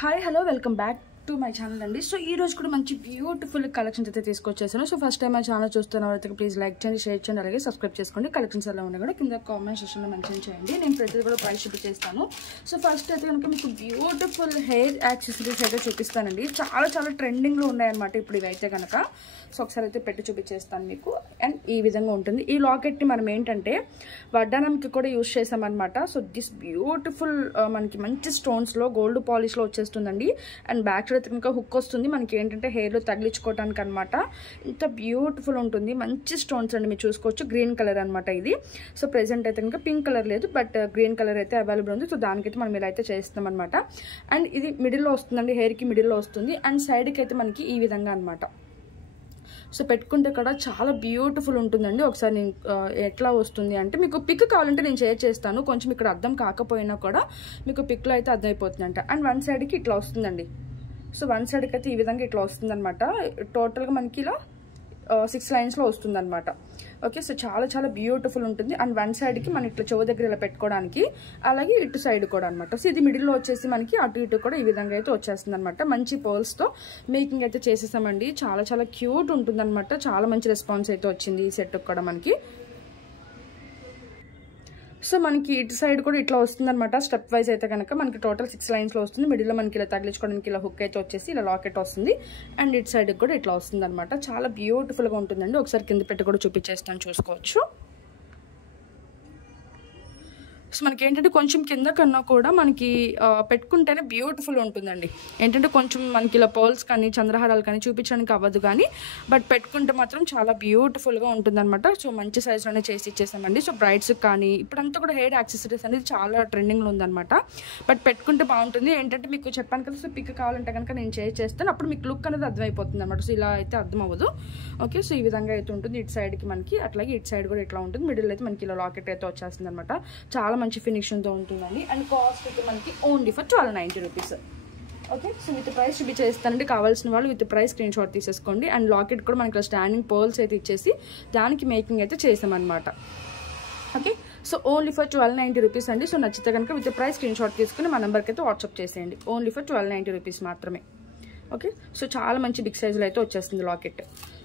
Hi hello welcome back to my channel అండి. So ఈ రోజు కూడా మంచి బ్యూటిఫుల్ కలెక్షన్స్ అయితే తీసుకొచ్చేసాను. సో ఫస్ట్ టైం మా ఛానల్ చూస్తున్నవారైతే ప్లీజ్ లైక్ చేయండి, షేర్ చేయండి, అలాగే సబ్స్క్రైబ్ చేసుకోండి. కలెక్షన్స్ ఎలా ఉన్నాయి కూడా కింద కామెంట్ సెక్షన్లో మెన్షన్ చేయండి. నేను ప్రతిదీ కూడా ప్రైస్ చూపించేస్తాను. సో ఫస్ట్ అయితే కనుక మీకు బ్యూటిఫుల్ హెయిర్ యాక్సెసరీస్ అయితే చూపిస్తానండి. చాలా చాలా ట్రెండింగ్లో ఉన్నాయన్నమాట ఇప్పుడు ఇవైతే కనుక. సో ఒకసారి అయితే పెట్టి చూపించేస్తాను మీకు. అండ్ ఈ విధంగా ఉంటుంది. ఈ లాకెట్ని మనం ఏంటంటే వడ్డానంకి కూడా యూజ్ చేసామన్నమాట. సో దిస్ బ్యూటిఫుల్ మనకి మంచి స్టోన్స్లో గోల్డ్ పాలిష్లో వచ్చేస్తుందండి. అండ్ బ్యాక్ సైడ్ అయితే కనుక హుక్ వస్తుంది మనకి ఏంటంటే హెయిర్లో తగిలించుకోవడానికి అనమాట. ఇంత బ్యూటిఫుల్ ఉంటుంది. మంచి స్టోన్స్ అండి, మీరు చూసుకోవచ్చు. గ్రీన్ కలర్ అనమాట ఇది. సో ప్రెసెంట్ అయితే కనుక పింక్ కలర్ లేదు, బట్ గ్రీన్ కలర్ అయితే అవైలబుల్ ఉంది. సో దానికైతే మనం ఇలా అయితే చేస్తాం అనమాట. అండ్ ఇది మిడిల్లో వస్తుందండి, హెయిర్కి మిడిల్లో వస్తుంది. అండ్ సైడ్కి అయితే మనకి ఈ విధంగా అనమాట. సో పెట్టుకుంటే కూడా చాలా బ్యూటిఫుల్ ఉంటుందండి. ఒకసారి నేను ఎట్లా వస్తుంది అంటే మీకు పిక్ కావాలంటే నేను షేర్ చేస్తాను. కొంచెం ఇక్కడ అర్థం కాకపోయినా కూడా మీకు పిక్లో అయితే అర్థమైపోతుందంట. అండ్ వన్ సైడ్కి ఇట్లా వస్తుందండి. సో వన్ సైడ్కి అయితే ఈ విధంగా ఇట్లా వస్తుంది అనమాట. టోటల్గా మనకి ఇలా 6 లైన్స్లో వస్తుంది అనమాట. ఓకే, సో చాలా చాలా బ్యూటిఫుల్ ఉంటుంది. అండ్ వన్ సైడ్కి మనం ఇట్లా చెవు దగ్గర ఇలా పెట్టుకోవడానికి, అలాగే ఇటు సైడ్ కూడా అనమాట. సో ఇది మిడిల్లో వచ్చేసి మనకి అటు ఇటు కూడా ఈ విధంగా అయితే వచ్చేస్తుంది అనమాట. మంచి పర్ల్స్తో మేకింగ్ అయితే చేసేసామండి. చాలా చాలా క్యూట్ ఉంటుంది అనమాట. చాలా మంచి రెస్పాన్స్ అయితే వచ్చింది ఈ సెట్కి కూడా మనకి. సో మనకి ఇటు సైడ్ కూడా ఇట్లా వస్తుంది అనమాట. స్టెప్ వైజ్ అయితే కనుక మనకి టోటల్ 6 లైన్స్లో వస్తుంది. మిడిల్లో మనకి ఇలా తగిలించుకోవడానికి ఇలా హుక్ అయితే వచ్చేసి ఇలా లాకెట్ వస్తుంది. అండ్ ఇటు సైడ్ కూడా ఇట్లా వస్తుంది అనమాట. చాలా బ్యూటిఫుల్గా ఉంటుందండి. ఒకసారి కింద పెట్టి కూడా చూపించేస్తాను, చూసుకోవచ్చు. సో మనకి ఏంటంటే కొంచెం కింద కన్నా కూడా మనకి పెట్టుకుంటేనే బ్యూటిఫుల్ ఉంటుందండి. ఏంటంటే కొంచెం మనకి ఇలా పర్ల్స్ కానీ చంద్రహారాలు కానీ చూపించడానికి అవ్వదు కానీ, బట్ పెట్టుకుంటే మాత్రం చాలా బ్యూటిఫుల్గా ఉంటుందన్నమాట. సో మంచి సైజులోనే చేసి ఇచ్చేసామండి. సో బ్రైడ్స్కి కానీ ఇప్పుడంతా కూడా హెయిర్ యాక్సెసరీస్ అనేది చాలా ట్రెండింగ్లో ఉందన్నమాట. బట్ పెట్టుకుంటే బాగుంటుంది. ఏంటంటే మీకు చెప్పాను కదా, సో పిక్ కావాలంటే కనుక నేను చేస్తాను. అప్పుడు మీకు లుక్ అనేది అర్థమైపోతుంది అనమాట. సో ఇలా అయితే అర్థం అవ్వదు. ఓకే, సో ఈ విధంగా అయితే ఉంటుంది. ఇటు సైడ్కి మనకి అట్లాగే ఇటు సైడ్ కూడా ఇట్లా ఉంటుంది. మిడిల్ అయితే మనకి ఇలా లాకెట్ అయితే వచ్చేస్తుంది అనమాట. చాలా మంచి ఫినిషింగ్తో ఉంటుందండి. అండ్ కాస్ట్ అయితే మనకి only for 1290 rupees. Okay, so with price చూపించేస్తానండి. కావాల్సిన వాళ్ళు విత్ ప్రైస్ స్క్రీన్ షాట్ తీసేసుకోండి. అండ్ లాకెట్ కూడా మనకి స్టాండింగ్ పర్ల్స్ అయితే ఇచ్చేసి దానికి మేకింగ్ అయితే చేసామన్నమాట. Okay, so only for 1290 rupees అండి. సో నచ్చితే కనుక విత్ ప్రైస్ స్క్రీన్ షాట్ తీసుకుని మా నెంబర్కి అయితే వాట్సాప్ చేసేయండి. ఓన్లీ ఫర్ 1290 రూపీస్ మాత్రమే. ఓకే, సో చాలా మంచి బిగ్ సైజులో అయితే వచ్చేస్తుంది లాకెట్.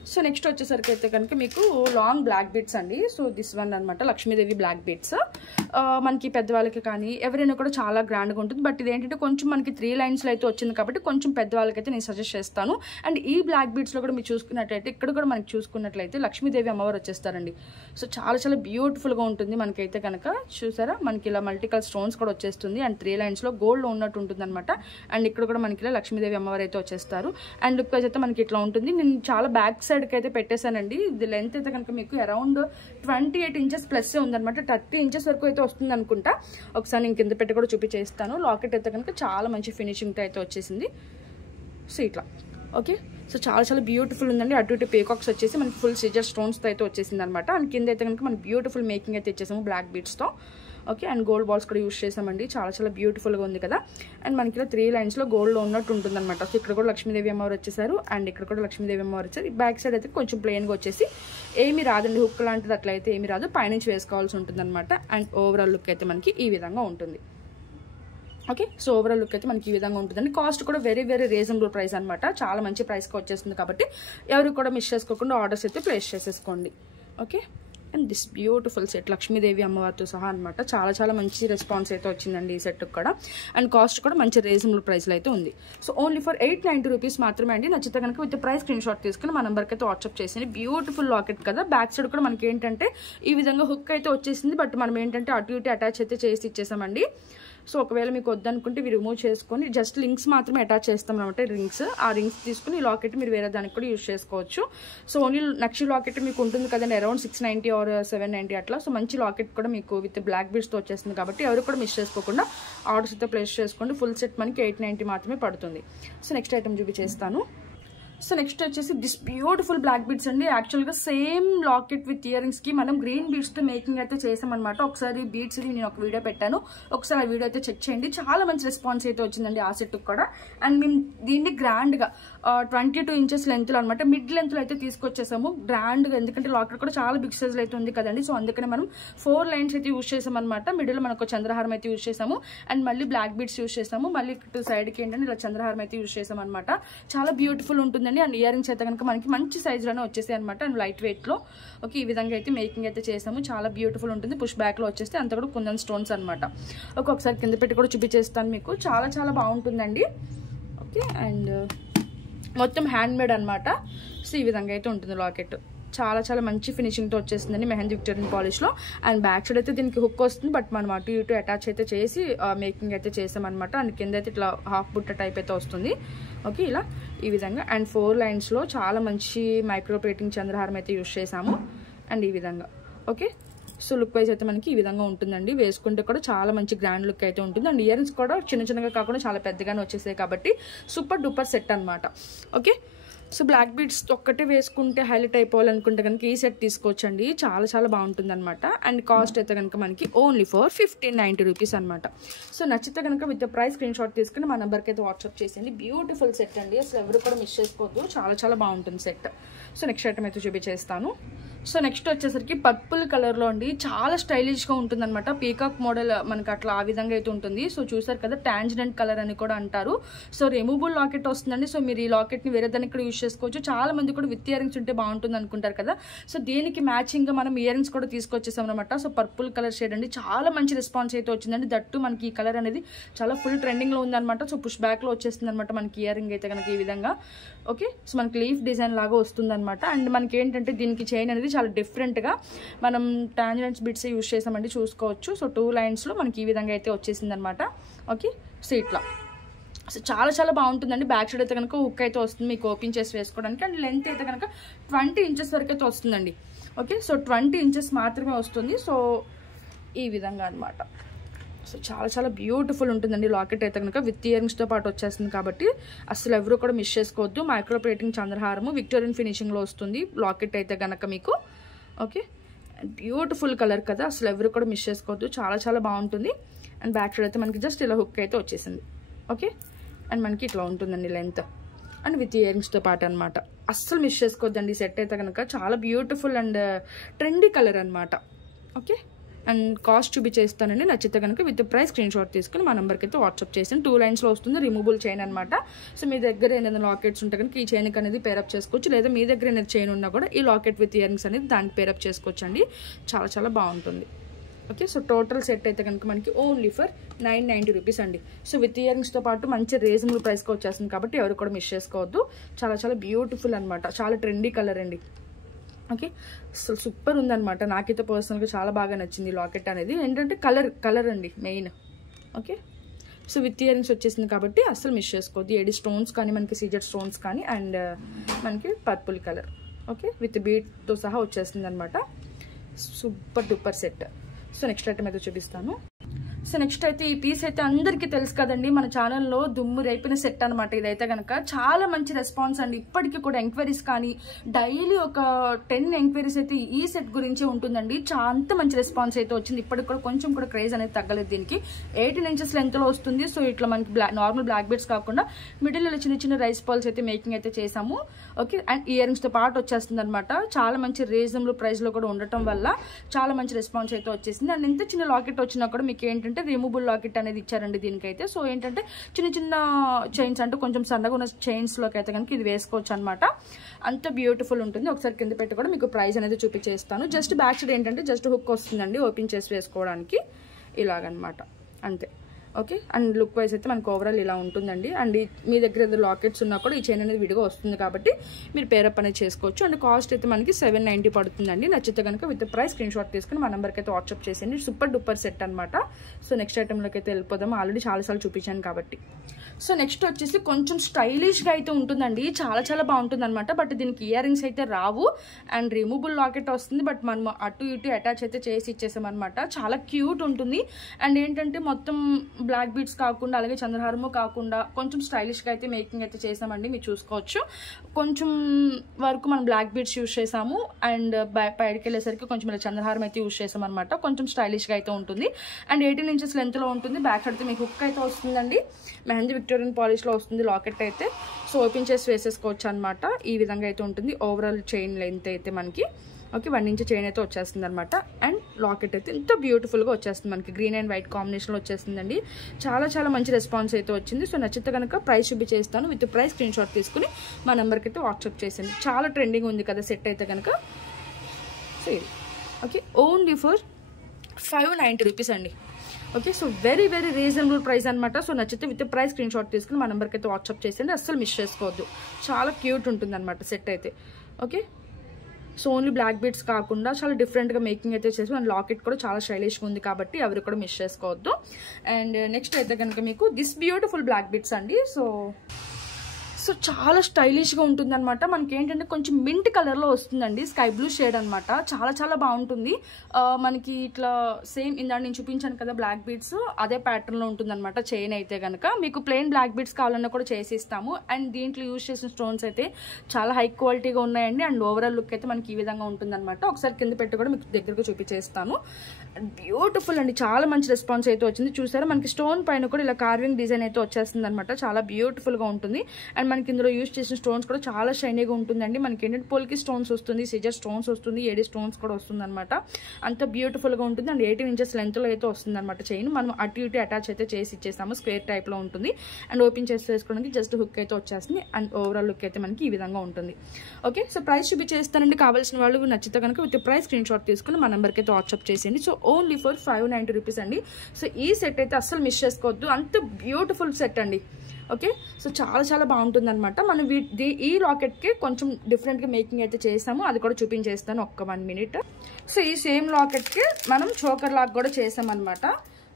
సో నెక్స్ట్ వచ్చేసరికి అయితే కనుక మీకు లాంగ్ బ్లాక్ బీడ్స్ అండి. సో దిస్ వన్ అనమాట, లక్ష్మీదేవి బ్లాక్ బీడ్స్. మనకి పెద్దవాళ్ళకి కానీ ఎవరైనా కూడా చాలా గ్రాండ్గా ఉంటుంది. బట్ ఇది ఏంటంటే కొంచెం మనకి 3 లైన్స్లో అయితే వచ్చింది కాబట్టి కొంచెం పెద్దవాళ్ళకి అయితే నేను సజెస్ట్ చేస్తాను. అండ్ ఈ బ్లాక్ బీడ్స్లో కూడా మీరు చూసుకున్నట్లయితే ఇక్కడ కూడా మనకి చూసుకున్నట్లయితే లక్ష్మీదేవి అమ్మవారు వచ్చేస్తారండి. సో చాలా చాలా బ్యూటిఫుల్గా ఉంటుంది మనకైతే కనుక. చూసారా, మనకి ఇలా మల్టీ కలర్ స్టోన్స్ కూడా వచ్చేస్తుంది. అండ్ 3 లైన్స్లో గోల్డ్ ఉన్నట్టు ఉంటుంది అనమాట. అండ్ ఇక్కడ కూడా మనకి ఇలా లక్ష్మీదేవి అమ్మవారు అయితే వచ్చేస్తారు. అండ్ లుక్ అయితే మనకి ఇట్లా ఉంటుంది. నేను చాలా బ్యాక్ సైడ్కి అయితే పెట్టేశానండి. ఇది లెంత్ అయితే కనుక మీకు అరౌండ్ 28 ఇంచెస్ ప్లస్ ఉందనమాట. 30 ఇంచెస్ వరకు అయితే వస్తుంది అనుకుంటా. ఒకసారి నేను కింద పెట్టి కూడా చూపించేస్తాను. లాకెట్ అయితే కనుక చాలా మంచి ఫినిషింగ్తో అయితే వచ్చేసింది. సో ఇట్లా ఓకే, సో చాలా చాలా బ్యూటిఫుల్ ఉందండి. అటు ఇటు పీకాక్స్ వచ్చేసి మనకి ఫుల్ సిజర్ స్టోన్స్తో అయితే వచ్చేసింది అనమాట. అండ్ కింద అయితే కనుక మనకి బ్యూటిఫుల్ మేకింగ్ అయితే ఇచ్చేసాము బ్లాక్ బీడ్స్తో. ఓకే, అండ్ గోల్డ్ బాల్స్ కూడా యూజ్ చేసామండి. చాలా చాలా బ్యూటిఫుల్గా ఉంది కదా. అండ్ మనకి ఇలా 3 లైన్స్లో గోల్డ్లో ఉన్నట్టు ఉంటుంది అనమాట. సో ఇక్కడ కూడా లక్ష్మీదేవి అమ్మవారు వచ్చేసారు. అండ్ ఇక్కడ కూడా లక్ష్మీదేవి అమ్మవారు వచ్చారు. బ్యాక్ సైడ్ అయితే కొంచెం ప్లెయిన్గా వచ్చేసి ఏమీ రాదండి, హుక్ లాంటిది అట్లా అయితే ఏమీ రాదు, పైనుంచి వేసుకోవాల్సి ఉంటుంది అనమాట. అండ్ ఓవరాల్ లుక్ అయితే మనకి ఈ విధంగా ఉంటుంది. ఓకే, సో ఓవరాల్ లుక్ అయితే మనకి ఈ విధంగా ఉంటుందండి. కాస్ట్ కూడా వెరీ వెరీ రీజనబుల్ ప్రైస్ అనమాట. చాలా మంచి ప్రైస్కి వచ్చేస్తుంది కాబట్టి ఎవరు కూడా మిస్ చేసుకోకుండా ఆర్డర్స్ అయితే ప్లేస్ చేసేసుకోండి. Okay, and this beautiful set Lakshmidevi అమ్మవారితో సహా అనమాట. చాలా చాలా మంచి రెస్పాన్స్ అయితే వచ్చిందండి ఈ సెట్కి కూడా. అండ్ కాస్ట్ కూడా మంచి రీజనబుల్ ప్రైస్లో అయితే ఉంది. సో ఓన్లీ ఫర్ 890 రూపీస్ మాత్రమే అండి. నచ్చితే కనుక విత్ ప్రైస్ స్క్రీన్ షాట్ తీసుకుని మా నెంబర్కి అయితే వాట్సాప్ చేసింది. బ్యూటిఫుల్ లాకెట్ కదా. బ్యాక్ సైడ్ కూడా మనకి ఏంటంటే ఈ విధంగా హుక్ అయితే వచ్చేసింది. బట్ మనం ఏంటంటే అటు ఇటు అటాచ్ అయితే చేసి ఇచ్చేసామండి. సో ఒకవేళ మీకు వద్దనుకుంటే ఇవి రిమూవ్ చేసుకొని జస్ట్ లింక్స్ మాత్రమే అటాచ్ చేస్తాం అనమాట. ఆ రింగ్స్ తీసుకుని ఈ లాకెట్ మీరు వేరే దానికి కూడా యూజ్ చేసుకోవచ్చు. సో ఓన్లీ నక్షి లాకెట్ మీకు ఉంటుంది కదండి, అరౌండ్ 690 ఆర్ 790 అట్లా. సో మంచి లాకెట్ కూడా మీకు విత్ బ్లాక్ బీడ్స్తో వచ్చేస్తుంది కాబట్టి ఎవరు కూడా మిస్ చేసుకోకుండా ఆర్డర్స్ అయితే ప్లేస్ చేసుకోండి. ఫుల్ సెట్ మనకి 890 మాత్రమే పడుతుంది. సో నెక్స్ట్ ఐటమ్ చూపించేస్తాను. సో నెక్స్ట్ వచ్చేసి దిస్ బ్యూటిఫుల్ బ్లాక్ బీడ్స్ అండి. యాక్చువల్గా సేమ్ లాకెట్ విత్ ఇయర్ రింగ్స్కి మనం గ్రీన్ బీడ్స్తో మేకింగ్ అయితే చేసామన్నమాట. ఒకసారి బీడ్స్ నేను ఒక వీడియో పెట్టాను, ఒకసారి ఆ వీడియో అయితే చెక్ చేయండి. చాలా మంచి రెస్పాన్స్ అయితే వచ్చిందండి ఆ సెట్కి కూడా. అండ్ మేము దీన్ని గ్రాండ్గా 22 ఇంచెస్ లెంత్లో అనమాట, మిడ్ లెంత్లో అయితే తీసుకొచ్చేసాము గ్రాండ్గా. ఎందుకంటే లాకెట్ కూడా చాలా బిగ్ సైజ్లో అయితే ఉంది కదండి. సో అందుకనే మనం 4 లైన్స్ అయితే యూజ్ చేసాం అనమాట. మిడిల్లో మనకు చంద్రహారం అయితే యూజ్ చేసాము, అండ్ మళ్ళీ బ్లాక్ బీడ్స్ యూజ్ చేసాము. మళ్ళీ ఇటు సైడ్కి ఏంటంటే ఇలా చంద్రహారం అయితే యూజ్ చేసాం అనమాట. చాలా బ్యూటిఫుల్ ఉంటుందండి. అండ్ ఇయర్ రింగ్స్ అయితే కనుక మనకి మంచి సైజులోనే వచ్చేసాయి అనమాట, అండ్ లైట్ వెయిట్లో. ఓకే, ఈ విధంగా అయితే మేకింగ్ అయితే చేసాము. చాలా బ్యూటిఫుల్ ఉంటుంది. పుష్ బ్యాక్లో వచ్చేస్తే అంతా కూడా కుందన్ స్టోన్స్ అనమాట. ఒక్కొక్కసారి కింద పెట్టి కూడా చూపించేస్తాను మీకు. చాలా చాలా బాగుంటుందండి. ఓకే, అండ్ మొత్తం హ్యాండ్ మేడ్ అనమాట. సో ఈ విధంగా అయితే ఉంటుంది లాకెట్. చాలా చాలా మంచి ఫినిషింగ్తో వచ్చేసిందండి మెహందీ విక్టోరియన్ పాలిష్లో. అండ్ బ్యాక్ సైడ్ అయితే దీనికి హుక్ వస్తుంది, బట్ మనం అటు ఇటు అటాచ్ అయితే చేసి మేకింగ్ అయితే చేసామన్నమాట. అండ్ కింద అయితే ఇట్లా హాఫ్ బుట్ట టైప్ అయితే వస్తుంది. ఓకే, ఇలా ఈ విధంగా. అండ్ 4 లైన్స్లో చాలా మంచి మైక్రో ప్లేటింగ్ చంద్రహారం అయితే యూజ్ చేసాము. అండ్ ఈ విధంగా. ఓకే, సో లుక్ వైజ్ అయితే మనకి ఈ విధంగా ఉంటుందండి. వేసుకుంటే కూడా చాలా మంచి గ్రాండ్ లుక్ అయితే ఉంటుంది. అండ్ ఇయర్ రింగ్స్ కూడా చిన్న చిన్నగా కాకుండా చాలా పెద్దగానే వచ్చేసాయి కాబట్టి సూపర్ డూపర్ సెట్ అనమాట. ఓకే, సో బ్లాక్ బీడ్స్ ఒక్కటే వేసుకుంటే హైలైట్ అయిపోవాలనుకుంటే కనుక ఈ సెట్ తీసుకోవచ్చండి. చాలా చాలా బాగుంటుంది అనమాట. అండ్ కాస్ట్ అయితే కనుక మనకి ఓన్లీ ఫర్ 1590 రూపీస్ అనమాట. సో నచ్చితే కనుక విత్ ప్రైస్ స్క్రీన్ షాట్ తీసుకుని మా నెంబర్కి అయితే వాట్సాప్ చేసేయండి. బ్యూటిఫుల్ సెట్ అండి, అసలు ఎవరు కూడా మిస్ చేసుకోవద్దు. చాలా చాలా బాగుంటుంది సెట్. సో నెక్స్ట్ ఐటమ్ అయితే చూపించేస్తాను. సో నెక్స్ట్ వచ్చేసరికి పర్పుల్ కలర్లో అండి. చాలా స్టైలిష్గా ఉంటుంది అనమాట. పీకాక్ మోడల్ మనకి అట్లా ఆ విధంగా అయితే ఉంటుంది. సో చూసారు కదా, టాంజెంట్ కలర్ అని కూడా అంటారు. సో రిమూవబుల్ లాకెట్ వస్తుందండి. సో మీరు ఈ లాకెట్ని వేరే దానికి కూడా యూజ్ చేసుకోవచ్చు. చాలా మంది కూడా విత్ ఇయర్ రింగ్స్ ఉంటే బాగుంటుంది అనుకుంటారు కదా. సో దీనికి మ్యాచింగ్గా మనం ఇయర్ రింగ్స్ కూడా తీసుకొచ్చేసాం అనమాట. సో పర్పుల్ కలర్ షేడ్ అండి. చాలా మంచి రెస్పాన్స్ అయితే వచ్చిందండి. దట్టు మనకి ఈ కలర్ అనేది చాలా ఫుల్ ట్రెండింగ్లో ఉందన్నమాట. సో పుష్ బ్యాక్లో వచ్చేస్తుంది అనమాట మనకి ఇయర్ రింగ్ అయితే కనుక ఈ విధంగా. ఓకే, సో మనకి లీఫ్ డిజైన్ లాగా వస్తుంది అనమాట. అండ్ మనకి ఏంటంటే దీనికి చైన్ అనేది చాలా డిఫరెంట్గా మనం టాంజెంట్స్ బిట్స్ యూజ్ చేసామండి, చూసుకోవచ్చు. సో 2 లైన్స్లో మనకి ఈ విధంగా అయితే వచ్చేసింది అనమాట. ఓకే, సో ఇట్లా సో చాలా చాలా బాగుంటుందండి. బ్యాక్ సైడ్ అయితే కనుక హుక్ అయితే వస్తుంది మీకు ఓపెన్ చేసి వేసుకోవడానికి. అండ్ లెంత్ అయితే కనుక 20 ఇంచెస్ వరకు అయితే వస్తుందండి. ఓకే, సో 20 ఇంచెస్ మాత్రమే వస్తుంది. సో ఈ విధంగా అనమాట. సో చాలా చాలా బ్యూటిఫుల్ ఉంటుందండి లాకెట్ అయితే కనుక విత్ ఇయర్ రింగ్స్తో పాటు వచ్చేస్తుంది కాబట్టి అసలు ఎవరు కూడా మిస్ చేసుకోవద్దు. మైక్రో ప్లేటింగ్ చంద్రహారము విక్టోరియన్ ఫినిషింగ్లో వస్తుంది లాకెట్ అయితే కనుక మీకు. ఓకే, బ్యూటిఫుల్ కలర్ కదా, అసలు ఎవరు కూడా మిస్ చేసుకోవద్దు. చాలా చాలా బాగుంటుంది. అండ్ బ్యాక్ సైడ్ అయితే మనకి జస్ట్ ఇలా హుక్ అయితే వచ్చేసింది. ఓకే, అండ్ మనకి ఇట్లా ఉంటుందండి లెంత్, అండ్ విత్ ఇయర్ రింగ్స్తో పాటు అనమాట. అస్సలు మిస్ చేసుకోవద్దండి సెట్ అయితే కనుక. చాలా బ్యూటిఫుల్ అండ్ ట్రెండీ కలర్ అనమాట. ఓకే, అండ్ కాస్ట్ చూపించేస్తానండి. నచ్చితే కనుక విత్ ప్రైస్ స్క్రీన్ షాట్ తీసుకుని మా నెంబర్కి అయితే వాట్సాప్ చేసాను. 2 లైన్స్లో వస్తుంది. రిమూవబుల్ చైన్ అనమాట. సో మీ దగ్గర ఏదైనా లాకెట్స్ ఉంటే కనుక ఈ చైన్కి అనేది పేరప్ చేసుకోవచ్చు, లేదా మీ దగ్గర ఏదైనా చైన్ ఉన్నా కూడా ఈ లాకెట్ విత్ ఇయర్ రింగ్స్ అనేది దానికి పేరప్ చేసుకోవచ్చు అండి. చాలా చాలా బాగుంటుంది. ఓకే, సో టోటల్ సెట్ అయితే కనుక మనకి ఓన్లీ ఫర్ 990 రూపీస్ అండి. సో విత్ ఇయర్ రింగ్స్తో పాటు మంచి రీజనబుల్ ప్రైస్కి వచ్చేస్తుంది కాబట్టి ఎవరు కూడా మిస్ చేసుకోవద్దు. చాలా చాలా బ్యూటిఫుల్ అనమాట. చాలా ట్రెండీ కలర్ అండి. ఓకే, సో సూపర్ ఉందన్నమాట. నాకైతే పర్సనల్గా చాలా బాగా నచ్చింది లాకెట్ అనేది. ఏంటంటే కలర్ అండి main. Okay, so with ear rings వచ్చేసింది కాబట్టి అస్సలు మిస్ చేసుకోవద్దు. ఏడి స్టోన్స్ కానీ మనకి సీజెడ్ స్టోన్స్ కానీ, అండ్ మనకి పర్పుల్ కలర్. ఓకే, విత్ బీట్తో సహా వచ్చేస్తుంది అనమాట. Super duper set. So next item అయితే చూపిస్తాను. సో నెక్స్ట్ అయితే ఈ పీస్ అయితే అందరికీ తెలుసు కదండి, మన ఛానల్లో దుమ్ము రేపిన సెట్ అనమాట. ఇదైతే కనుక చాలా మంచి రెస్పాన్స్ అండి. ఇప్పటికీ కూడా ఎంక్వైరీస్ కానీ డైలీ ఒక 10 ఎంక్వైరీస్ అయితే ఈ సెట్ గురించే ఉంటుందండి. అంత మంచి రెస్పాన్స్ అయితే వచ్చింది. ఇప్పటికి కూడా కొంచెం కూడా క్రేజ్ అనేది తగ్గలేదు దీనికి. 18 ఇంచెస్ లెంత్లో వస్తుంది. సో ఇట్లా మనకి నార్మల్ బ్లాక్ బీడ్స్ కాకుండా మిడిల్ చిన్న చిన్న రైస్ బాల్స్ అయితే మేకింగ్ అయితే చేసాము. ఓకే, అండ్ ఇయర్ రింగ్స్తో పాటు వచ్చేస్తుంది అనమాట. చాలా మంచి రీజనబుల్ ప్రైస్లో కూడా ఉండటం వల్ల చాలా మంచి రెస్పాన్స్ అయితే వచ్చేసింది. అండ్ ఇంత చిన్న లాకెట్ వచ్చినా కూడా మీకు ఏంటంటే రిమూవబుల్ లాకెట్ అనేది ఇచ్చారండి దీనికైతే. సో ఏంటంటే చిన్న చిన్న చైన్స్ అంటే కొంచెం సన్నగా ఉన్న చైన్స్లోకి అయితే కనుక ఇది వేసుకోవచ్చు అనమాట. అంత బ్యూటిఫుల్ ఉంటుంది. ఒకసారి కింద పెట్టి కూడా మీకు ప్రైస్ అనేది చూపించేస్తాను. జస్ట్ బ్యాక్ సైడ్ ఏంటంటే జస్ట్ హుక్ వస్తుందండి ఓపెన్ చేసి వేసుకోవడానికి ఇలాగనమాట, అంతే. ఓకే, అండ్ లుక్ వైజ్ అయితే మనకు ఓవరాల్ ఇలా ఉంటుందండి. అండ్ మీ దగ్గర ఏదో లాకెట్స్ ఉన్నా కూడా ఈ చైన్ అనేది విడిగా వస్తుంది కాబట్టి మీరు పేరప్ అనేది చేసుకోవచ్చు. అండ్ కాస్ట్ అయితే మనకి 790 పడుతుందండి. నచ్చితే కనుక విత్ ప్రైస్ స్క్రీన్ షాట్ తీసుకుని మా నెంబర్కి అయితే వాట్సాప్ చేసేయండి. సూపర్ డూపర్ సెట్ అనమాట. సో నెక్స్ట్ ఐటెంలోకి అయితే వెళ్ళిపోదాము. ఆల్రెడీ చాలాసార్లు చూపించాను కాబట్టి. సో నెక్స్ట్ వచ్చేసి కొంచెం స్టైలిష్గా అయితే ఉంటుందండి. చాలా చాలా బాగుంటుంది అనమాట. బట్ దీనికి ఇయర్ రింగ్స్ అయితే రావు అండ్ రిమూవబుల్ లాకెట్ వస్తుంది. బట్ మనం అటు ఇటు అటాచ్ అయితే చేసి ఇచ్చేసామన్నమాట. చాలా క్యూట్ ఉంటుంది. అండ్ ఏంటంటే మొత్తం బ్లాక్ బీడ్స్ కాకుండా అలాగే చంద్రహారము కాకుండా కొంచెం స్టైలిష్గా అయితే మేకింగ్ అయితే చేసామండి. మీరు చూసుకోవచ్చు కొంచెం వరకు మనం బ్లాక్ బీడ్స్ యూజ్ చేసాము అండ్ బయటకి వెళ్ళేసరికి కొంచెం ఇలా చంద్రహారం అయితే యూజ్ చేసాం అనమాట. కొంచెం స్టైలిష్గా అయితే ఉంటుంది అండ్ 18 ఇంచెస్ లెంత్లో ఉంటుంది. బ్యాక్ సైడ్ అయితే మీకు హుక్ అయితే వస్తుందండి. మెహందీ విక్టోరియన్ పాలిష్లో వస్తుంది లాకెట్ అయితే. సో ఓపెన్ చేసి వేసేసుకోవచ్చు అనమాట. ఈ విధంగా అయితే ఉంటుంది. ఓవరాల్ చైన్ లెంత్ అయితే మనకి ఓకే 1 ఇంచ్ చైన్ అయితే వచ్చేస్తుంది అనమాట. అండ్ లాకెట్ అయితే ఎంత బ్యూటిఫుల్గా వచ్చేస్తుంది మనకి. గ్రీన్ అండ్ వైట్ కాంబినేషన్లో వచ్చేస్తుందండి. చాలా చాలా మంచి రెస్పాన్స్ అయితే వచ్చింది. సో నచ్చితే కనుక ప్రైస్ చూపించేస్తాను. విత్ ప్రైస్ స్క్రీన్ షాట్ తీసుకుని మా నెంబర్కి అయితే వాట్సాప్ చేసింది. చాలా ట్రెండింగ్ ఉంది కదా సెట్ అయితే కనుక. సో ఇది ఓకే ఓన్లీ ఫర్ 590 రూపీస్ అండి. Okay so very very reasonable price అనమాట. సో నచ్చితే విత్ ప్రైస్ స్క్రీన్ షాట్ తీసుకుని మా నెంబర్కి అయితే వాట్సాప్ చేసేయండి. అస్సలు మిస్ చేసుకోవద్దు. చాలా క్యూట్ ఉంటుంది అనమాట సెట్ అయితే. Okay so only black beads కాకుండా చాలా డిఫరెంట్గా మేకింగ్ అయితే చేసి అండ్ లాకెట్ కూడా చాలా స్టైలిష్గా ఉంది కాబట్టి ఎవరు కూడా మిస్ చేసుకోవద్దు. అండ్ నెక్స్ట్ అయితే కనుక మీకు దిస్ బ్యూటిఫుల్ బ్లాక్ బీడ్స్ అండి. సో చాలా స్టైలిష్గా ఉంటుంది అనమాట. మనకి ఏంటంటే కొంచెం మింట్ కలర్లో వస్తుందండి. స్కై బ్లూ షేడ్ అనమాట. చాలా చాలా బాగుంటుంది. మనకి ఇట్లా సేమ్ ఇందాక నేను చూపించాను కదా బ్లాక్ బీడ్స్ అదే ప్యాటర్న్లో ఉంటుంది అనమాట. చైన్ అయితే కనుక మీకు ప్లెయిన్ బ్లాక్ బీడ్స్ కావాలన్నా కూడా చేసి ఇస్తాము. అండ్ దీంట్లో యూజ్ చేసిన స్టోన్స్ అయితే చాలా హై క్వాలిటీగా ఉన్నాయండి. అండ్ ఓవరాల్ లుక్ అయితే మనకి ఈ విధంగా ఉంటుంది అనమాట. ఒకసారి కింద పెట్టి కూడా మీకు దగ్గరగా చూపించేస్తాను. బ్యూటిఫుల్ అండి. చాలా మంచి రెస్పాన్స్ అయితే వచ్చింది. చూసారా మనకి స్టోన్ పైన కూడా ఇలా కార్వింగ్ డిజైన్ అయితే వచ్చేస్తుంది అనమాట. చాలా బ్యూటిఫుల్గా ఉంటుంది. అండ్ మనకి ఇందులో యూజ్ చేసిన స్టోన్స్ కూడా చాలా షైనీగా ఉంటుందండి. మనకి ఏంటంటే పోల్కి స్టోన్స్ వస్తుంది, సిజర్ స్టోన్స్ వస్తుంది, ఏడి స్టోన్స్ కూడా వస్తుంది అనమాట. అంత బ్యూటిఫుల్గా ఉంటుంది. అండ్ 18 ఇంచెస్ లెంత్లో అయితే వస్తుంది అనమాట చైన్. మనం అటు ఇటు అటాచ్ అయితే చేసి ఇచ్చేస్తాము. స్క్వేర్ టైప్లో ఉంటుంది. అండ్ ఓపెన్ చేసి వేసుకోవడానికి జస్ట్ హుక్ అయితే వచ్చేస్తుంది. అండ్ ఓవరాల్ లుక్ అయితే మనకి ఈ విధంగా ఉంటుంది. ఓకే సో ప్రైస్ చూపించేస్తానండి. కావాల్సిన వాళ్ళు నచ్చితే కనుక విత్ ప్రైస్ స్క్రీన్ షాట్ తీసుకుని మా నెంబర్కి అయితే వాట్సాప్ చేసేయండి. సో ఓన్లీ ఫర్ 590 రూపీస్ అండి. సో ఈ సెట్ అయితే అస్సలు మిస్ చేసుకోవద్దు. అంత బ్యూటిఫుల్ సెట్ అండి. ఓకే సో చాలా చాలా బాగుంటుంది అనమాట. మనం ఈ లాకెట్కి కొంచెం డిఫరెంట్గా మేకింగ్ అయితే చేసాము. అది కూడా చూపించేస్తాను ఒక్క 1 మినిట్. సో ఈ సేమ్ లాకెట్కి మనం చోకర్ లాక్ కూడా చేసామన్నమాట.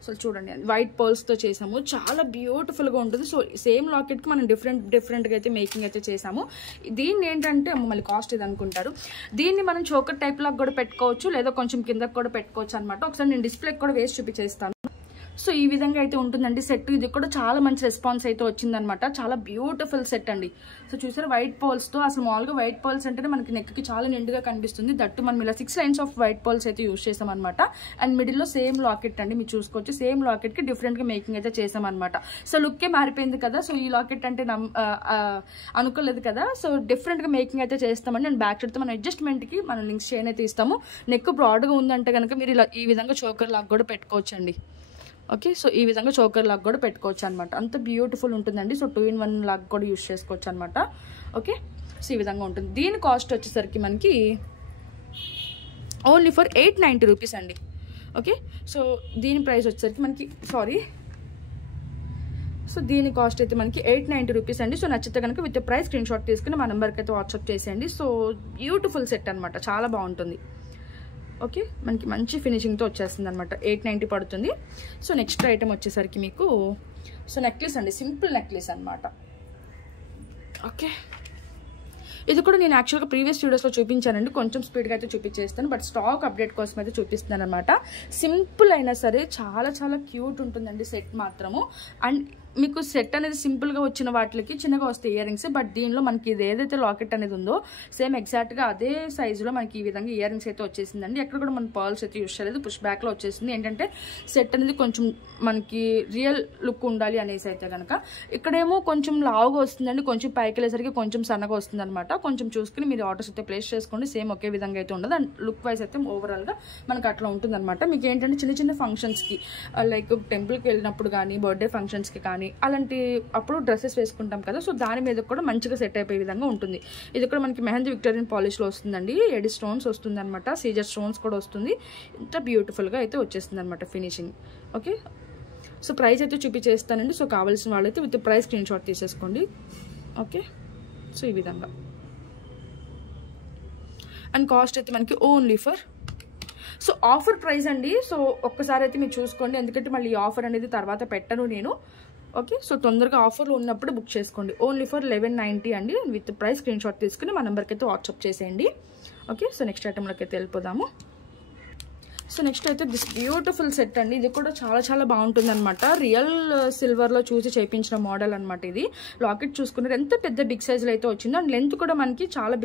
సో చూడండి వైట్ పర్ల్స్తో చేసాము. చాలా బ్యూటిఫుల్గా ఉంటుంది. సో సేమ్ లాకెట్కి మనం డిఫరెంట్గా అయితే మేకింగ్ అయితే చేసాము. దీన్ని ఏంటంటే మళ్ళీ కాస్ట్ ఇది అనుకుంటారు. దీన్ని మనం చోకర్ టైప్ లాగా కూడా పెట్టుకోవచ్చు లేదా కొంచెం కిందకి కూడా పెట్టుకోవచ్చు అనమాట. ఒకసారి నేను డిస్ప్లేకి కూడా వేసి చూపించేస్తాను. సో ఈ విధంగా అయితే ఉంటుందండి సెట్. ఇది కూడా చాలా మంచి రెస్పాన్స్ అయితే వచ్చిందనమాట. చాలా బ్యూటిఫుల్ సెట్ అండి. సో చూసారు వైట్ పర్ల్స్తో. అసలు మామూలుగా వైట్ పర్ల్స్ అంటేనే మనకి నెక్కి చాలా నిండుగా కనిపిస్తుంది. దట్టు మనం ఇలా 6 లైన్స్ ఆఫ్ వైట్ పర్ల్స్ అయితే యూజ్ చేసామన్నమాట. అండ్ మిడిల్లో సేమ్ లాకెట్ అండి. మీరు చూసుకోవచ్చు సేమ్ లాకెట్కి డిఫరెంట్గా మేకింగ్ అయితే చేసామన్నమాట. సో లుక్కే మారిపోయింది కదా. సో ఈ లాకెట్ అంటే అనుకోలేదు కదా. సో డిఫరెంట్గా మేకింగ్ అయితే చేస్తామండి. అండ్ బ్యాక్ సైడ్తో మనం అడ్జస్ట్మెంట్కి మనం లింక్స్ చైన్ అయితే ఇస్తాము. నెక్ బ్రాడ్గా ఉందంటే కనుక మీరు ఇలా ఈ విధంగా చోకర్ లాగా కూడా పెట్టుకోవచ్చండి. ఓకే సో ఈ విధంగా చోకర్ లాగా కూడా పెట్టుకోవచ్చు అనమాట. అంత బ్యూటిఫుల్ ఉంటుందండి. సో 2-in-1 లాగా కూడా యూజ్ చేసుకోవచ్చు అనమాట. ఓకే సో ఈ విధంగా ఉంటుంది. దీని కాస్ట్ వచ్చేసరికి మనకి ఓన్లీ ఫర్ 890 రూపీస్ అండి. ఓకే సో దీని ప్రైస్ వచ్చేసరికి మనకి సో దీని కాస్ట్ అయితే మనకి 890 రూపీస్ అండి. సో నచ్చితే కనుక విత్ ప్రైస్ స్క్రీన్ షాట్ తీసుకుని మా నెంబర్కి అయితే వాట్సాప్ చేసేయండి. సో బ్యూటిఫుల్ సెట్ అనమాట. చాలా బాగుంటుంది. ఓకే మనకి మంచి ఫినిషింగ్తో వచ్చేస్తుంది అనమాట. 890 పడుతుంది. సో నెక్స్ట్ ఐటమ్ వచ్చేసరికి మీకు సో నెక్లెస్ అండి. సింపుల్ నెక్లెస్ అనమాట. ఓకే ఇది కూడా నేను యాక్చువల్గా ప్రీవియస్ వీడియోస్లో చూపించానండి. కొంచెం స్పీడ్గా అయితే చూపించేస్తాను. బట్ స్టాక్ అప్డేట్ కోసం అయితే చూపిస్తున్నాను అనమాట. సింపుల్ అయినా సరే చాలా చాలా క్యూట్ ఉంటుందండి సెట్ మాత్రము. అండ్ మీకు సెట్ అనేది సింపుల్గా వచ్చిన వాటికి చిన్నగా వస్తాయి ఇయర్ రింగ్స్. బట్ దీనిలో మనకి ఇది ఏదైతే లాకెట్ అనేది ఉందో సేమ్ ఎగ్జాక్ట్గా అదే సైజులో మనకి ఈ విధంగా ఇయర్ రింగ్స్ అయితే వచ్చేసిందండి. ఎక్కడ కూడా మన పర్ల్స్ అయితే యూస్ చేయలేదు. పుష్ బ్యాక్లో వచ్చేసింది. ఏంటంటే సెట్ అనేది కొంచెం మనకి రియల్ లుక్ ఉండాలి అనేసి అయితే కనుక ఇక్కడేమో కొంచెం లావుగా వస్తుందండి. కొంచెం పైకి వెళ్ళేసరికి కొంచెం సన్నగా వస్తుంది అనమాట. కొంచెం చూసుకుని మీరు ఆర్డర్స్ అయితే ప్లేస్ చేసుకోండి. సేమ్ ఒకే విధంగా అయితే ఉండదు. అండ్ లుక్ వైజ్ అయితే ఓవరాల్గా మనకు అట్లా ఉంటుంది అనమాట. మీకు ఏంటంటే చిన్న చిన్న ఫంక్షన్స్కి లైక్ టెంపుల్కి వెళ్ళినప్పుడు కానీ బర్త్డే ఫంక్షన్స్కి కానీ అలాంటి అప్పుడు డ్రెస్సెస్ వేసుకుంటాం కదా. సో దాని మీద కూడా మంచిగా సెట్ అయిపోయే విధంగా ఉంటుంది. ఇది కూడా మనకి మెహందీ విక్టోరియన్ పాలిష్లో వస్తుందండి. 8 స్టోన్స్ వస్తుంది అనమాట. సీజర్ స్టోన్స్ కూడా వస్తుంది. ఇంత బ్యూటిఫుల్గా అయితే వచ్చేస్తుంది అనమాట ఫినిషింగ్. ఓకే సో ప్రైస్ అయితే చూపించేస్తానండి. సో కావాల్సిన వాళ్ళైతే విత్ ప్రైస్ స్క్రీన్ షాట్ తీసేసుకోండి. ఓకే సో ఈ విధంగా అండ్ కాస్ట్ అయితే మనకి only for so offer price అండి. సో ఒక్కసారి అయితే మీరు చూసుకోండి. ఎందుకంటే మళ్ళీ ఈ ఆఫర్ అనేది తర్వాత పెట్టను నేను. ఓకే సో తొందరగా ఆఫర్లో ఉన్నప్పుడు బుక్ చేసుకోండి. ఓన్లీ ఫర్ 1190 అండి. విత్ ప్రైస్ స్క్రీన్ షాట్ తీసుకుని మా నెంబర్కి అయితే వాట్సాప్ చేసేయండి. ఓకే సో నెక్స్ట్ ఐటెంలోకి అయితే వెళ్ళిపోదాము. సో నెక్స్ట్ అయితే దిస్ బ్యూటిఫుల్ సెట్ అండి. ఇది కూడా చాలా చాలా బాగుంటుంది అనమాట. రియల్ సిల్వర్లో చూసి చేయించిన మోడల్ అనమాట. ఇది లాకెట్ చూసుకున్నారు ఎంత పెద్ద బిగ్ సైజ్లో అయితే వచ్చిందో, అండ్ లెంత్ కూడా మనకి చాలా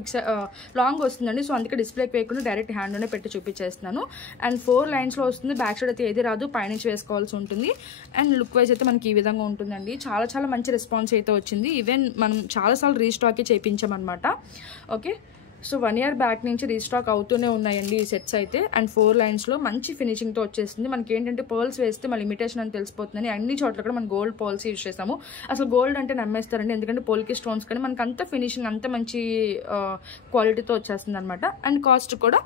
లాంగ్ వస్తుందండి. సో అందుకే డిస్ప్లేకి వేయకుండా డైరెక్ట్ హ్యాండ్లోనే పెట్టి చూపించేస్తున్నాను. అండ్ 4 లైన్స్లో వస్తుంది. బ్యాక్ సైడ్ అయితే ఏది రాదు, పైనుంచి వేసుకోవాల్సి ఉంటుంది. అండ్ లుక్ వైజ్ అయితే మనకి ఈ విధంగా ఉంటుందండి. చాలా చాలా మంచి రెస్పాన్స్ అయితే వచ్చింది. ఈవెన్ మనం చాలాసార్లు రీస్టాకే చేయించామన్నమాట. ఓకే, సో 1 year బ్యాక్ నుంచి రీస్టాక్ అవుతూనే ఉన్నాయండి ఈ సెట్స్ అయితే. అండ్ 4 లైన్స్లో మంచి ఫినిషింగ్తో వచ్చేస్తుంది. మనకి ఏంటంటే పర్ల్స్ వేస్తే మళ్ళీ ఇమిటేషన్ అని తెలిసిపోతుందని అన్ని చోట్ల కూడా మనం గోల్డ్ పర్ల్స్ యూజ్ చేస్తాము. అసలు గోల్డ్ అంటే నమ్మేస్తారండి, ఎందుకంటే పోల్కి స్టోన్స్ కానీ మనకు అంత ఫినిషింగ్ అంత మంచి క్వాలిటీతో వచ్చేస్తుంది అనమాట. అండ్ కాస్ట్ కూడా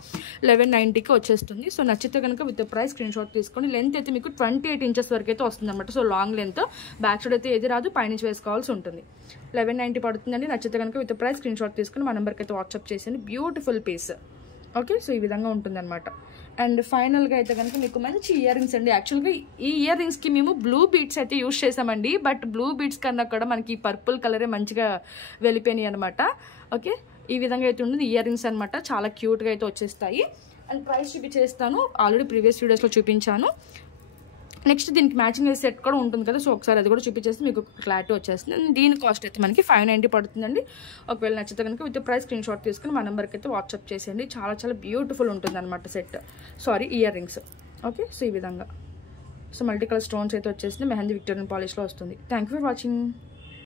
1190కి వచ్చేస్తుంది. సో నచ్చితే కనుక విత్ ప్రైస్ స్క్రీన్ షాట్ తీసుకొని, లెంత్ అయితే మీకు 28 inches వరకు అయితే వస్తుంది అనమాట. So long length, back side అయితే ఏది రాదు, పైనుంచి వేసుకోవాల్సి ఉంటుంది. 1190 పడుతుందండి. నచ్చితే కనుక విత్ ప్రైస్ స్క్రీన్ షాట్ తీసుకుని మా నెంబర్కి అయితే వాట్సాప్ చేసేయండి. Beautiful piece. ఓకే, సో ఈ విధంగా ఉంటుంది అనమాట. అండ్ ఫైనల్గా అయితే కనుక మీకు మంచి ఇయర్ రింగ్స్ అండి. యాక్చువల్గా ఈ ఇయర్ రింగ్స్కి మేము బ్లూ బీడ్స్ అయితే యూజ్ చేసామండి. బట్ బ్లూ బీడ్స్ కన్నా కూడా మనకి ఈ పర్పుల్ కలరే మంచిగా వెళ్ళిపోయినాయి అనమాట. ఓకే, ఈ విధంగా అయితే ఉంటుంది ఇయర్ రింగ్స్ అనమాట. చాలా క్యూట్గా అయితే వచ్చేస్తాయి. అండ్ ప్రైస్ చూపించేస్తాను, ఆల్రెడీ ప్రీవియస్ వీడియోస్లో చూపించాను. నెక్స్ట్ దీనికి మ్యాచింగ్ సెట్ కూడా ఉంటుంది కదా, సో ఒకసారి అది కూడా చూపించేస్తే మీకు క్లారిటీ వచ్చేస్తుంది. దీని కాస్ట్ అయితే మనకి 590 పడుతుందండి. ఒకవేళ నచ్చితే కనుక విత్ ప్రైస్ స్క్రీన్ షాట్ తీసుకుని మా నెంబర్కి అయితే వాట్సాప్ చేసేయండి. చాలా చాలా బ్యూటిఫుల్ ఉంటుంది అనమాట set, ear rings. Okay, so ఈ విధంగా. సో మల్టీ కలర్ స్టోన్స్ అయితే వచ్చేసింది. మెహందీ విక్టోరియన్ పాలిష్లో వస్తుంది. Thank you for watching.